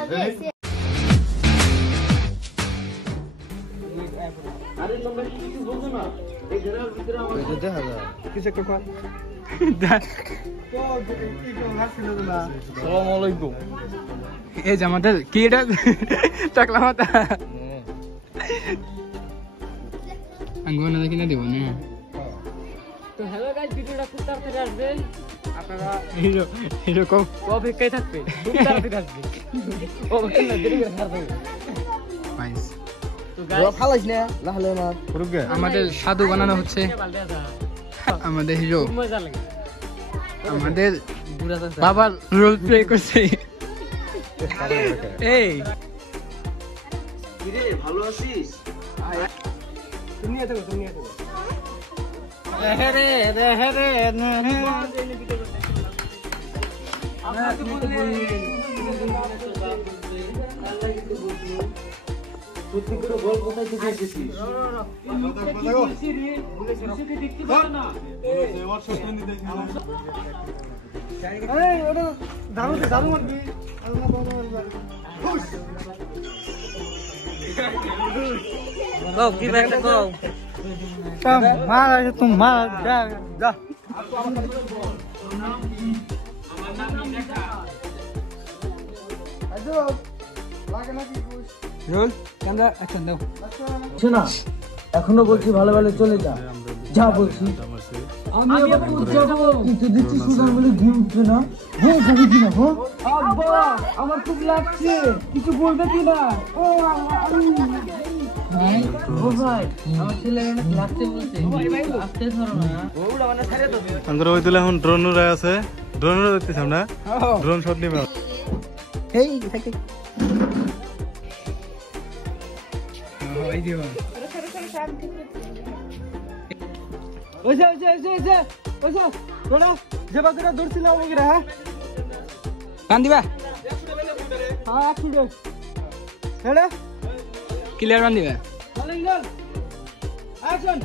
আরে তোমরা কিছু বলছো না এই ঘরের ভিতরে আমার দেখা যায় কিছু একটা কর আসসালামু আলাইকুম এই যে আমাদের কি এটা টাকলা মাথা আঙ্গুনা দেখি না দেব না তো হ্যালো গাইস ভিডিওটা খুব তাড়াতাড়ি আসবে আপনারা হিরো হিরো অপেক্ষায় থাকবে খুব তাড়াতাড়ি আসবে অবশ্যই না দেরি করে ছাড়বে নাইস তো গাইস ফালাইস না লাহলে না রুকে আমাদের সাধু বানানো হচ্ছে আমাদের হিরো খুব মজা লাগে আমাদের বাবার রোল প্লে করছে এই কিরে ভালো আছিস তুমি এত তুমি এত রে সত্যি করে বল কোথায় থেকে এসেছিস কি ব্যাপারটা কও মার তুমি মার যা যা রোল ক্যামেরা অ্যাকশন দাও শোনা এখনো বলছি ভালো ভালো চলে যা যা বলছি আমি আবার যাবো কিন্তু দিচ্ছি সুগার বলে ঘি উঠবে না হ্যাঁ যাবি কিনা হ্যাঁ আব্বা আমার খুব লাগছে কিছু বলবে কিনা ও ভাই আমার ছেলে লাগছে বলছে আসতে ধরো না ওটা মানে ছাড়ে তো আমরা ওই তুলে এখন ড্রোন উড়াই আছে ড্রোন উড়াই দেখতেছ না ড্রোন শট নিবে এই থাকে ওই দিও ওইসে তোরা যে বাজারে দৌড়ছিলাম নাকি রে হ্যাঁ কান দিবা হ্যাঁ একটু হেডে ক্লিয়ার বান দিবা অ্যাকশন